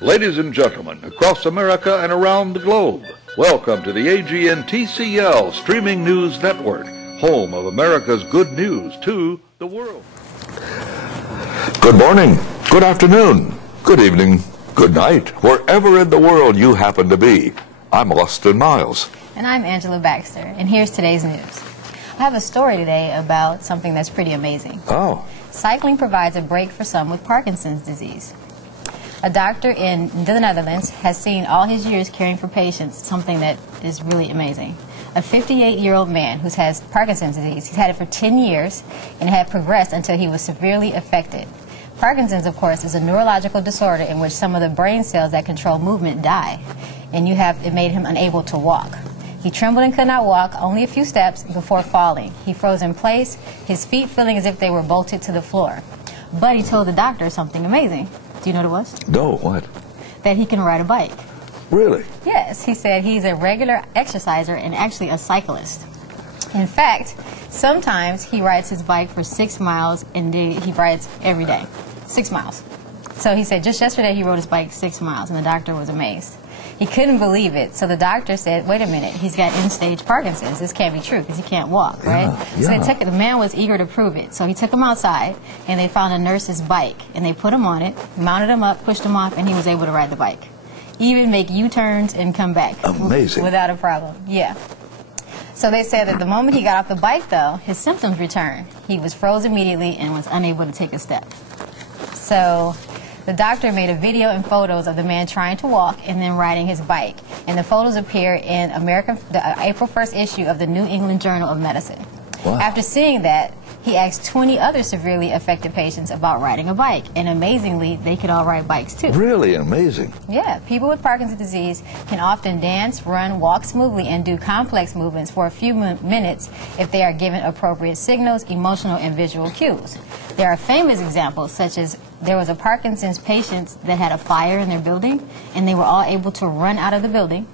Ladies and gentlemen, across America and around the globe, welcome to the AGN TCL Streaming News Network, home of America's good news to the world. Good morning, good afternoon, good evening, good night, wherever in the world you happen to be. I'm Austin Miles. And I'm Angela Baxter, and here's today's news. I have a story today about something that's pretty amazing. Oh. Cycling provides a break for some with Parkinson's disease. A doctor in the Netherlands has seen all his years caring for patients something that is really amazing. A 58-year-old man who has Parkinson's disease, he's had it for 10 years and it had progressed until he was severely affected. Parkinson's, of course, is a neurological disorder in which some of the brain cells that control movement die, and it made him unable to walk. He trembled and could not walk, only a few steps before falling. He froze in place, his feet feeling as if they were bolted to the floor. But he told the doctor something amazing. Do you know what it was? No, what? That he can ride a bike. Really? Yes, he said he's a regular exerciser and actually a cyclist. In fact, sometimes he rides his bike for 6 miles, and he rides every day. 6 miles. So he said just yesterday he rode his bike 6 miles, and the doctor was amazed. He couldn't believe it, so the doctor said, wait a minute, he's got end-stage Parkinson's. This can't be true because he can't walk, right? Yeah. So the man was eager to prove it. So he took him outside, and they found a nurse's bike, and they put him on it, mounted him up, pushed him off, and he was able to ride the bike. Even make U-turns and come back. Amazing. Without a problem, yeah. So they said that the moment he got off the bike, though, his symptoms returned. He was froze immediately and was unable to take a step. So the doctor made a video and photos of the man trying to walk and then riding his bike. And the photos appear in the April 1st issue of the New England Journal of Medicine. Wow. After seeing that, he asked 20 other severely affected patients about riding a bike. And amazingly, they could all ride bikes too. Really amazing. Yeah, people with Parkinson's disease can often dance, run, walk smoothly, and do complex movements for a few minutes if they are given appropriate signals, emotional, and visual cues. There are famous examples, such as there was a Parkinson's patient that had a fire in their building, and they were all able to run out of the building.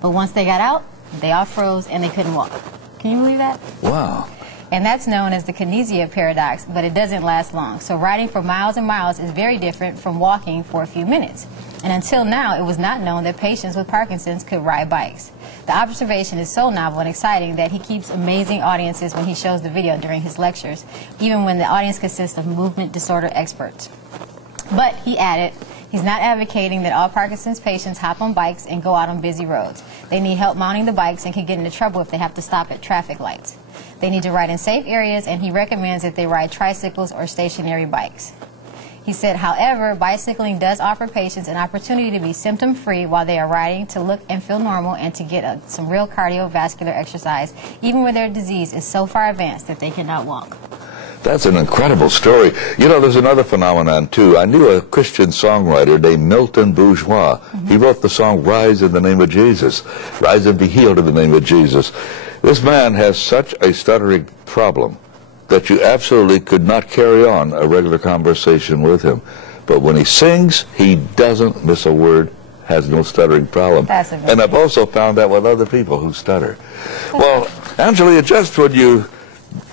But once they got out, they all froze and they couldn't walk. Can you believe that? Wow. And that's known as the kinesia paradox, but it doesn't last long. So riding for miles and miles is very different from walking for a few minutes. And until now, it was not known that patients with Parkinson's could ride bikes. The observation is so novel and exciting that he keeps amazing audiences when he shows the video during his lectures, even when the audience consists of movement disorder experts. But, he added, he's not advocating that all Parkinson's patients hop on bikes and go out on busy roads. They need help mounting the bikes and can get into trouble if they have to stop at traffic lights. They need to ride in safe areas, and he recommends that they ride tricycles or stationary bikes. He said, however, bicycling does offer patients an opportunity to be symptom-free while they are riding, to look and feel normal, and to get some real cardiovascular exercise, even when their disease is so far advanced that they cannot walk. That's an incredible story. You know, there's another phenomenon, too. I knew a Christian songwriter named Milton Bourgeois. He wrote the song, Rise in the Name of Jesus. Rise and be healed in the name of Jesus. This man has such a stuttering problem that you absolutely could not carry on a regular conversation with him. But when he sings, he doesn't miss a word, has no stuttering problem. And I've also found that with other people who stutter. Well, Angela, just when you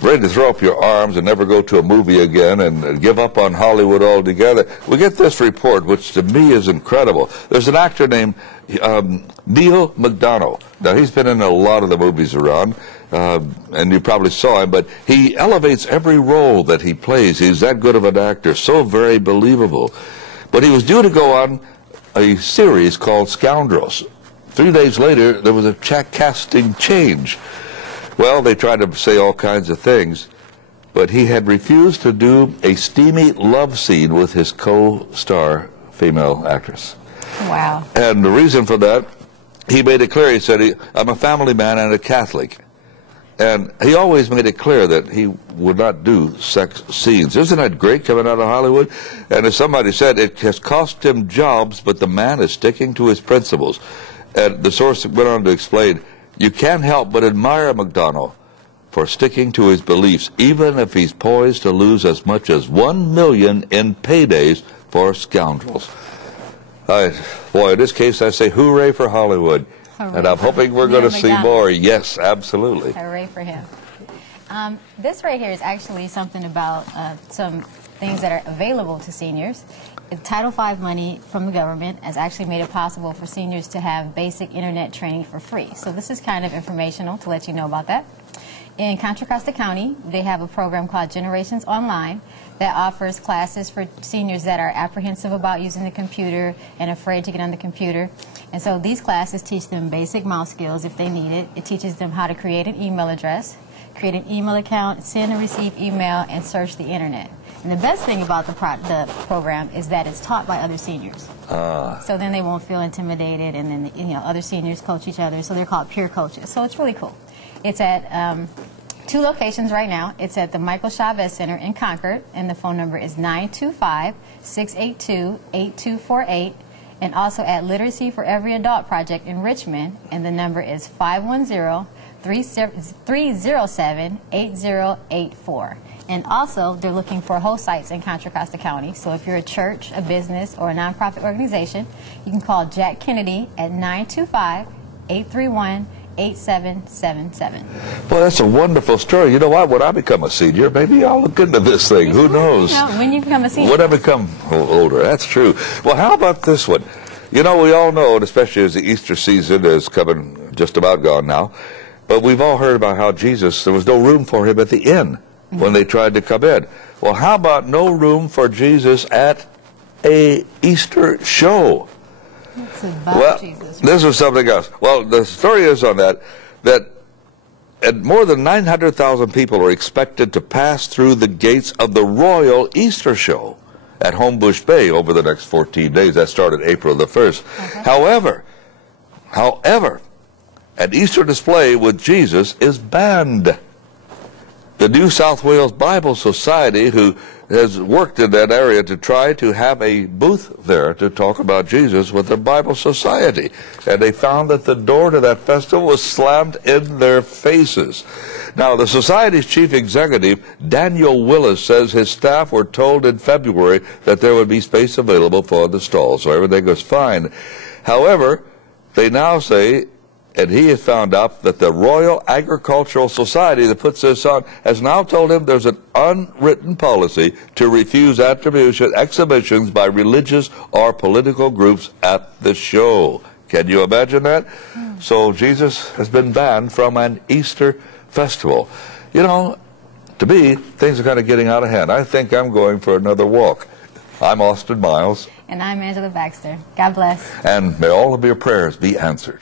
ready to throw up your arms and never go to a movie again and give up on Hollywood altogether, we get this report, which to me is incredible. There's an actor named Neil McDonough. Now, he's been in a lot of the movies around, and you probably saw him, but he elevates every role that he plays. He's that good of an actor, so very believable. But he was due to go on a series called Scoundrels. 3 days later, there was a casting change. Well, they tried to say all kinds of things, but he had refused to do a steamy love scene with his co-star female actress. Wow. And the reason for that, he made it clear, he said, I'm a family man and a Catholic. And he always made it clear that he would not do sex scenes. Isn't that great coming out of Hollywood? And as somebody said, it has cost him jobs, but the man is sticking to his principles. And the source went on to explain, you can't help but admire McDonough for sticking to his beliefs, even if he's poised to lose as much as $1 million in paydays for Scoundrels. Boy, in this case, I say hooray for Hollywood. Hooray. And I'm hoping we're going to see more. Yes, absolutely. Hooray for him. This right here is actually something about some things that are available to seniors. Title V money from the government has actually made it possible for seniors to have basic internet training for free. So this is kind of informational to let you know about that. In Contra Costa County, they have a program called Generations Online that offers classes for seniors that are apprehensive about using the computer and afraid to get on the computer. And so these classes teach them basic mouse skills if they need it. It teaches them how to create an email address, create an email account, send and receive email, and search the internet. And the best thing about the program is that it's taught by other seniors. So then they won't feel intimidated, and then other seniors coach each other. So they're called peer coaches. So it's really cool. It's at 2 locations right now. It's at the Michael Chavez Center in Concord, and the phone number is 925-682-8248. And also at Literacy for Every Adult Project in Richmond, and the number is 510-307-8084. And also, they're looking for host sites in Contra Costa County. So if you're a church, a business, or a nonprofit organization, you can call Jack Kennedy at 925-831-8777. Well, that's a wonderful story. You know what? When I become a senior, maybe I'll look into this thing. Who knows? When you become a senior. When I become older. That's true. Well, how about this one? You know, we all know, and especially as the Easter season is coming, just about gone now, but we've all heard about how Jesus, there was no room for him at the inn when they tried to come in. Well, how about no room for Jesus at a Easter show? It's about Well, Jesus. This is something else. Well, the story is on that more than 900,000 people are expected to pass through the gates of the Royal Easter Show at Homebush Bay over the next 14 days. That started April the 1st. Okay. However, an Easter display with Jesus is banned. The New South Wales Bible Society, who has worked in that area to try to have a booth there to talk about Jesus with the Bible Society, and they found that the door to that festival was slammed in their faces. Now, the Society's chief executive, Daniel Willis, says his staff were told in February that there would be space available for the stall, so everything was fine. However, they now say, and he has found out that the Royal Agricultural Society that puts this on has now told him there's an unwritten policy to refuse exhibitions by religious or political groups at the show. Can you imagine that? So Jesus has been banned from an Easter festival. You know, to me, things are kind of getting out of hand. I think I'm going for another walk. I'm Austin Miles. And I'm Angela Baxter. God bless. And may all of your prayers be answered.